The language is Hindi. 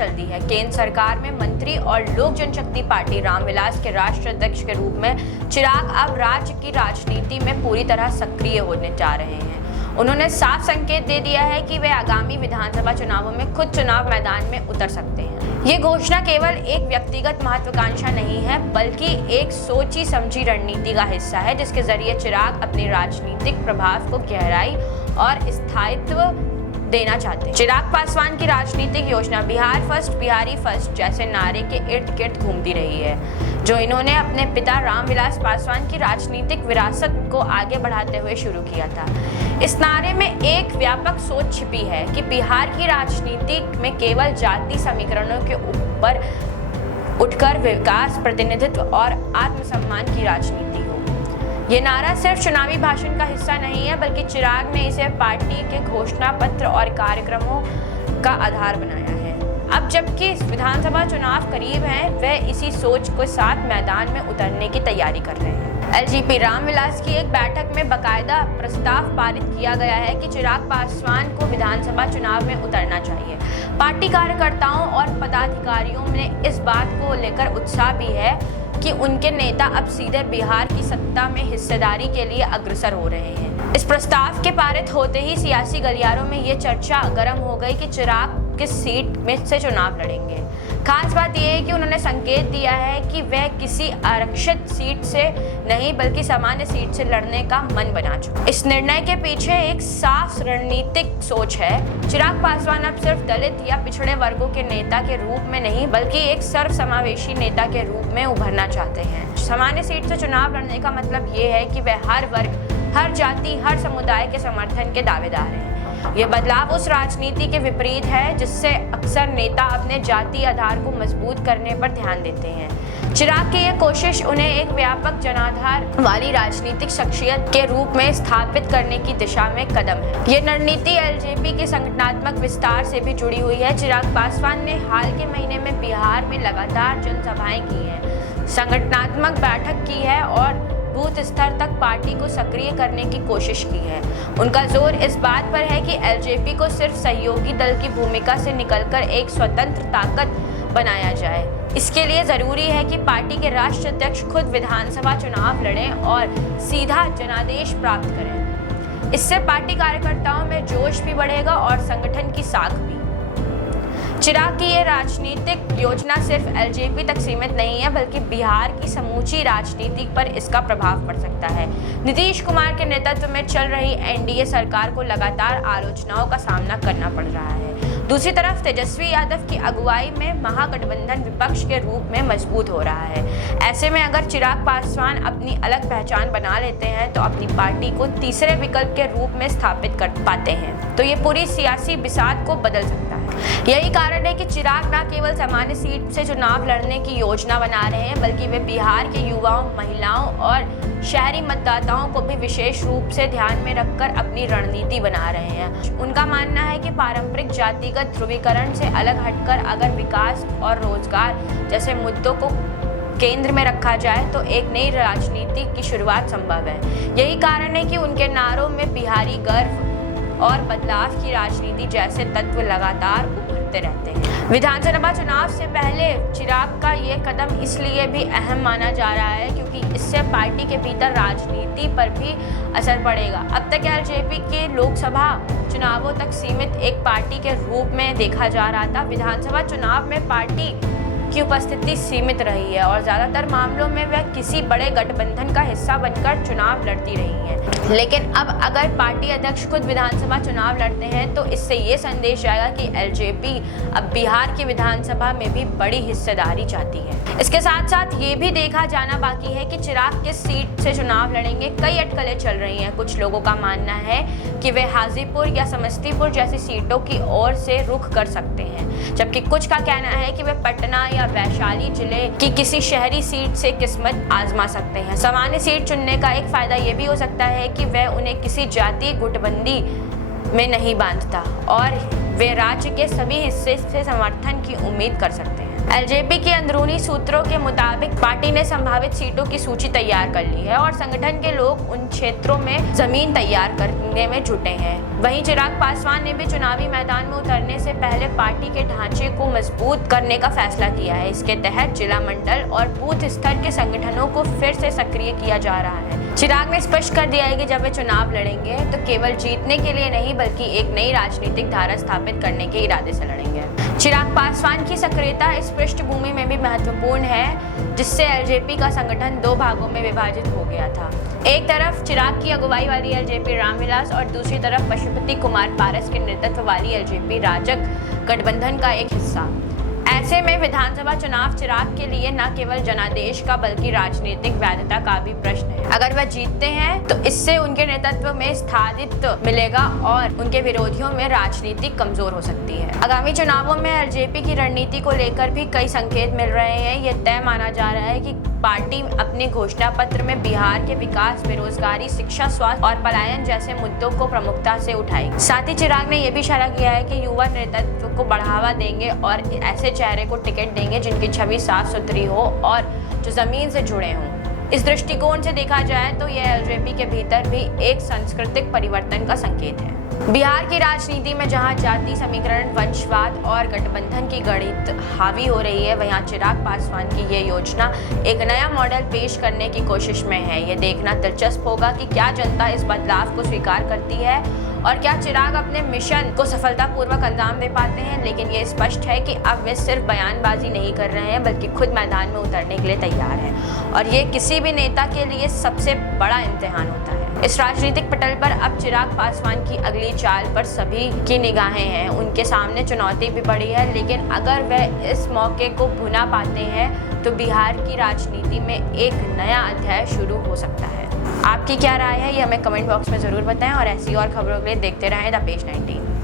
चलती है। केंद्र सरकार में मंत्री और लोक जनशक्ति पार्टी रामविलास के राष्ट्रीय अध्यक्ष के रूप में चिराग अब राज्य की राजनीति में पूरी तरह सक्रिय होने जा रहे हैं। उन्होंने साफ संकेत दे दिया है कि वे आगामी विधानसभा चुनावों में खुद चुनाव मैदान में उतर सकते हैं। ये घोषणा केवल एक व्यक्तिगत महत्वाकांक्षा नहीं है, बल्कि एक सोची समझी रणनीति का हिस्सा है, जिसके जरिए चिराग अपने राजनीतिक प्रभाव को गहराई और स्थायित्व देना चाहते हैं। चिराग पासवान की राजनीतिक योजना बिहार फर्स्ट, बिहारी फर्स्ट जैसे नारे के इर्द गिर्द घूमती रही है, जो इन्होंने अपने पिता रामविलास पासवान की राजनीतिक विरासत को आगे बढ़ाते हुए शुरू किया था। इस नारे में एक व्यापक सोच छिपी है कि बिहार की राजनीति में केवल जाति समीकरणों के ऊपर उठकर विकास, प्रतिनिधित्व और आत्मसम्मान की राजनीति हो। ये नारा सिर्फ चुनावी भाषण का हिस्सा नहीं है, बल्कि चिराग ने इसे पार्टी के घोषणा पत्र और कार्यक्रमों का आधार बनाया है। अब जबकि विधानसभा चुनाव करीब हैं, वह इसी सोच के साथ मैदान में उतरने की तैयारी कर रहे हैं। एलजेपी रामविलास की एक बैठक में बकायदा प्रस्ताव पारित किया गया है कि चिराग पासवान को विधानसभा चुनाव में उतरना चाहिए। पार्टी कार्यकर्ताओं और पदाधिकारियों में इस बात को लेकर उत्साह भी है कि उनके नेता अब सीधे बिहार की सत्ता में हिस्सेदारी के लिए अग्रसर हो रहे हैं। इस प्रस्ताव के पारित होते ही सियासी गलियारों में ये चर्चा गर्म हो गई कि चिराग किस सीट में से चुनाव लड़ेंगे। खास बात यह है कि उन्होंने संकेत दिया है कि वह किसी आरक्षित सीट से नहीं, बल्कि सामान्य सीट से लड़ने का मन बना चुके। इस निर्णय के पीछे एक साफ रणनीतिक सोच है। चिराग पासवान अब सिर्फ दलित या पिछड़े वर्गों के नेता के रूप में नहीं, बल्कि एक सर्वसमावेशी नेता के रूप में उभरना चाहते हैं। सामान्य सीट से चुनाव लड़ने का मतलब ये है कि वह हर वर्ग, हर जाति, हर समुदाय के समर्थन के दावेदार हैं। ये बदलाव उस राजनीति के विपरीत है जिससे अक्सर नेता अपने जाति आधार को मजबूत करने पर ध्यान देते हैं। चिराग की यह कोशिश उन्हें एक व्यापक जनाधार वाली राजनीतिक शख्सियत के रूप में स्थापित करने की दिशा में कदम है। ये रणनीति एलजेपी के संगठनात्मक विस्तार से भी जुड़ी हुई है। चिराग पासवान ने हाल के महीने में बिहार में लगातार जनसभाएं की हैं, संगठनात्मक बैठक की है और बूथ स्तर तक पार्टी को सक्रिय करने की कोशिश की है। उनका जोर इस बात पर है कि एलजेपी को सिर्फ सहयोगी दल की भूमिका से निकलकर एक स्वतंत्र ताकत बनाया जाए। इसके लिए जरूरी है कि पार्टी के राष्ट्रीय अध्यक्ष खुद विधानसभा चुनाव लड़ें और सीधा जनादेश प्राप्त करें। इससे पार्टी कार्यकर्ताओं में जोश भी बढ़ेगा और संगठन की साख भी। चिराग की ये राजनीतिक योजना सिर्फ एलजेपी तक सीमित नहीं है, बल्कि बिहार की समूची राजनीति पर इसका प्रभाव पड़ सकता है। नीतीश कुमार के नेतृत्व में चल रही एनडीए सरकार को लगातार आलोचनाओं का सामना करना पड़ रहा है। दूसरी तरफ तेजस्वी यादव की अगुवाई में महागठबंधन विपक्ष के रूप में मजबूत हो रहा है। ऐसे में अगर चिराग पासवान अपनी अलग पहचान बना लेते हैं तो अपनी पार्टी को तीसरे विकल्प के रूप में स्थापित कर पाते हैं, तो ये पूरी सियासी बिसात को बदल सकता है। यही कारण है कि चिराग न केवल सामान्य सीट से चुनाव लड़ने की योजना बना रहे हैं, बल्कि वे बिहार के युवाओं, महिलाओं और शहरी मतदाताओं को भी विशेष रूप से ध्यान में रखकर अपनी रणनीति बना रहे हैं। उनका मानना है कि पारंपरिक जातिगत ध्रुवीकरण से अलग हटकर अगर विकास और रोजगार जैसे मुद्दों को केंद्र में रखा जाए तो एक नई राजनीति की शुरुआत संभव है। यही कारण है कि उनके नारों में बिहारी गर्व और बदलाव की राजनीति जैसे तत्व लगातार उभरते रहते हैं। विधानसभा चुनाव से पहले चिराग का ये कदम इसलिए भी अहम माना जा रहा है क्योंकि इससे पार्टी के भीतर राजनीति पर भी असर पड़ेगा। अब तक एलजेपी के लोकसभा चुनावों तक सीमित एक पार्टी के रूप में देखा जा रहा था। विधानसभा चुनाव में पार्टी की उपस्थिति सीमित रही है और ज़्यादातर मामलों में वह किसी बड़े गठबंधन का हिस्सा बनकर चुनाव लड़ती रही हैं। लेकिन अब अगर पार्टी अध्यक्ष खुद विधानसभा चुनाव लड़ते हैं तो इससे ये संदेश आएगा कि एलजेपी अब बिहार की विधानसभा में भी बड़ी हिस्सेदारी चाहती है। इसके साथ साथ ये भी देखा जाना बाकी है कि चिराग किस सीट से चुनाव लड़ेंगे। कई अटकलें चल रही हैं। कुछ लोगों का मानना है कि वे हाजीपुर या समस्तीपुर जैसी सीटों की ओर से रुख कर सकते हैं, जबकि कुछ का कहना है कि वे पटना या वैशाली जिले की किसी शहरी सीट से किस्मत आजमा सकते हैं। सामान्य सीट चुनने का एक फायदा ये भी हो सकता है कि वह उन्हें किसी जातीय गुटबंदी में नहीं बांधता और वे राज्य के सभी हिस्से से समर्थन की उम्मीद कर सकते हैं। एलजेपी के अंदरूनी सूत्रों के मुताबिक पार्टी ने संभावित सीटों की सूची तैयार कर ली है और संगठन के लोग उन क्षेत्रों में जमीन तैयार करने में जुटे हैं। वहीं चिराग पासवान ने भी चुनावी मैदान में उतरने से पहले पार्टी के ढांचे को मजबूत करने का फैसला किया है। इसके तहत जिला मंडल और बूथ स्तर के संगठनों को फिर से सक्रिय किया जा रहा है। चिराग ने स्पष्ट कर दिया है कि जब वे चुनाव लड़ेंगे तो केवल जीतने के लिए नहीं बल्कि एक नई राजनीतिक धारा स्थापित करने के इरादे से लड़ेंगे। चिराग पासवान की सक्रियता इस पृष्ठभूमि में भी महत्वपूर्ण है जिससे एलजेपी का संगठन दो भागों में विभाजित हो गया था। एक तरफ चिराग की अगुवाई वाली एलजेपी रामविलास और दूसरी तरफ पशुपति कुमार पारस के नेतृत्व वाली एलजेपी राजग गठबंधन का एक हिस्सा। ऐसे में विधानसभा चुनाव चिराग के लिए न केवल जनादेश का बल्कि राजनीतिक वैधता का भी प्रश्न है। अगर वह जीतते हैं तो इससे उनके नेतृत्व में स्थायित्व मिलेगा और उनके विरोधियों में राजनीति कमजोर हो सकती है। आगामी चुनावों में एलजेपी की रणनीति को लेकर भी कई संकेत मिल रहे हैं। ये तय माना जा रहा है कि पार्टी अपने घोषणा पत्र में बिहार के विकास, बेरोजगारी, शिक्षा, स्वास्थ्य और पलायन जैसे मुद्दों को प्रमुखता से उठाएगी। साथ ही चिराग ने यह भी इशारा किया है कि युवा नेतृत्व को बढ़ावा देंगे और ऐसे चेहरे को टिकट देंगे जिनकी छवि साफ सुथरी हो और जो जमीन से जुड़े हों। इस दृष्टिकोण से देखा जाए तो यह एलजेपी के भीतर भी एक सांस्कृतिक परिवर्तन का संकेत है। बिहार की राजनीति में जहां जाति समीकरण, वंशवाद और गठबंधन की गणित हावी हो रही है, वहीं चिराग पासवान की ये योजना एक नया मॉडल पेश करने की कोशिश में है। ये देखना दिलचस्प होगा कि क्या जनता इस बदलाव को स्वीकार करती है और क्या चिराग अपने मिशन को सफलतापूर्वक अंजाम दे पाते हैं। लेकिन ये स्पष्ट है कि अब वे सिर्फ बयानबाजी नहीं कर रहे हैं बल्कि खुद मैदान में उतरने के लिए तैयार हैं और ये किसी भी नेता के लिए सबसे बड़ा इम्तिहान होता है। इस राजनीतिक पटल पर अब चिराग पासवान की अगली चाल पर सभी की निगाहें हैं। उनके सामने चुनौती भी बड़ी है, लेकिन अगर वह इस मौके को भुना पाते हैं तो बिहार की राजनीति में एक नया अध्याय शुरू हो सकता है। आपकी क्या राय है ये हमें कमेंट बॉक्स में ज़रूर बताएं और ऐसी और खबरों के लिए देखते रहें द पेज 19।